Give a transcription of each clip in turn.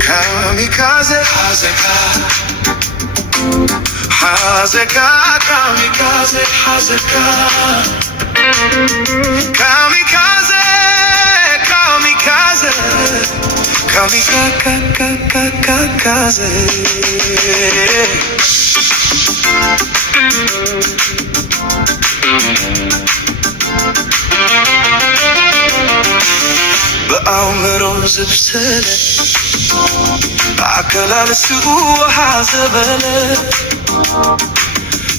Kamikaze, hazeka, hazeka, kamikaze, hazeka, kamikaze, kamikaze, kamikaze. በአእምሮ ዝብሰለ በአካላል ስውሃ ዘበለ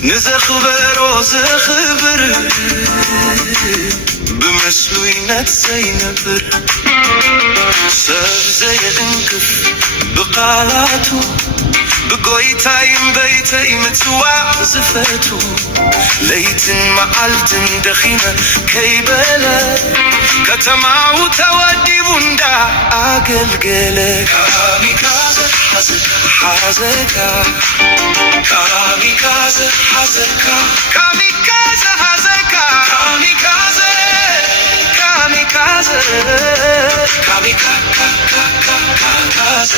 ንዘኽበሮ ዘኽብር ብምስሉይነት ዘይነብር ሰብ ዘየእንክፍ ብቓላቱ ብጎይታይም በይተይ ምጽዋዕ ዝፈቱ ለይትን መዓልትን ደኺመ ከይበለ ከተማው ተወዲቡ እንዳኣገልገለ ካሚካዘ ሓዘካ ካሚካዘ ሓዘካ ካሚካዘ ሓዘካ ካሚካዘ ካሚካዘ ካሚካካካካካዘ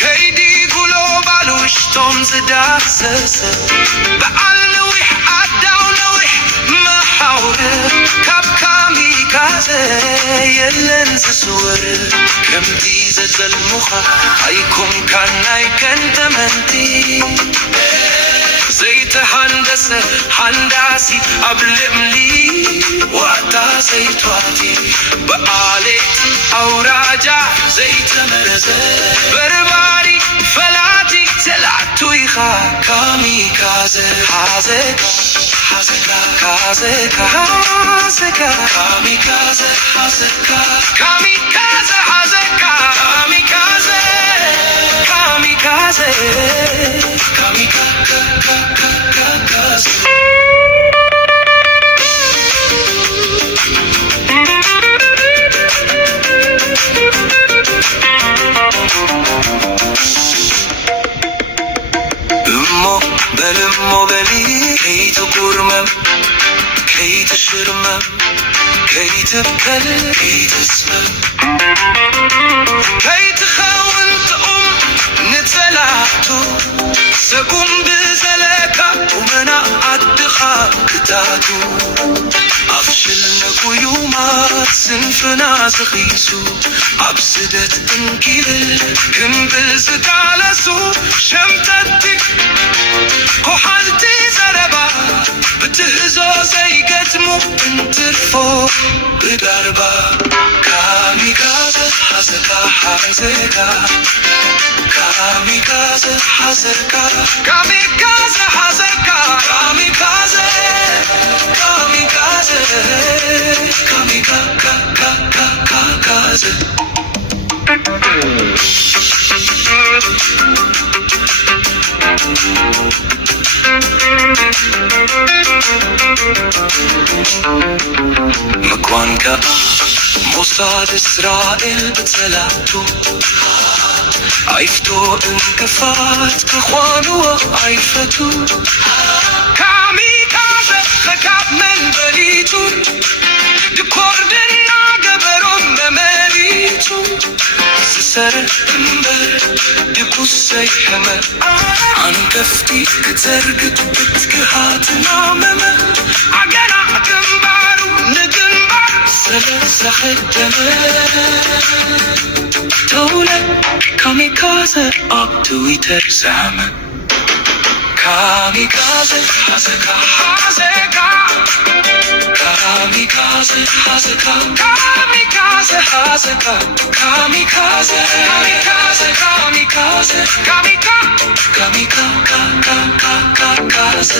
ከይዲ ጉሎ ባልውሽቶም ዝዳሰሰ በዓል ነዊሕ ኣዳው ነዊሕ መሓውር ካብ ካሚካዘ የለን ዝስውር ከምቲ ዘዘልሙኻ ኣይኮንካ ናይ ከንተመንቲ ዘይተሃንደሰ ሃንዳሲ ኣብ ልዕሊ ዋታ ዘይትዋቲ በዓሌት ኣውራጃ ዘይተመረዘ በርባሪ ፈላቲ ዘላዕቱ ኢኻ ካሚካዘ ሓዘካ ሓዘካ ካዘካ ሓዘካ ካሚካዘ ሓዘካ ካሚካዘ ሓዘካ ካሚካዘ ካሚካዘ ካሚካካካካካዘ በልሞ በሊ ከይትጉርመም ከይትሽርመም ከይትብከል ከይትስመም ከይትኸውን ጥዑም ንጸላእቱ ሰጉም ብዘለካ ቁመና ዓድኻ ክታቱ ኣፍሽል ነጉዩማት ስንፍና ዝኺሱ ኣብ ስደት እንኪብል ክንብል ዝቃለሱ ሸምተቲ ኮሓልቲ ዘረባ ብትህዞ ዘይገጥሙ እንትርፎ ብዳርባ ካሚካዘ ሓዘካ ሓዘካ ካሚካዘ ሓዘካ ካሚካዘ ሓዘካ ካሚካዘ ካሚካዘ ካሚካካካካካዘ መኳንካ ሞሳድ እስራኤል ብጸላቱ አይፍቶ እንቅፋት ክኾንዎ አይፈቱ ካሚካዘ ኸካብ መንበሊቱ ድኮርድና ገበሮም በመሪቱ ዝሰርሕ እምበር ድኩስ ዘይሕመር አንገፍቲ ክትዘርግት ብትግሃትና መመ አገና ግንባሩ ንግንባር ስለዘኸደመ ተውለት ካሚካዘ ኣብ ትዊተር ዛመ ካሚካዘ ሓዘካ ሓዘካ ካሚካዘ ሓዘካ ካሚካዘ ሓዘካ ካሚካዘ ካሚካዘ ካሚካዘ ካሚካ ካሚካካካካካዘ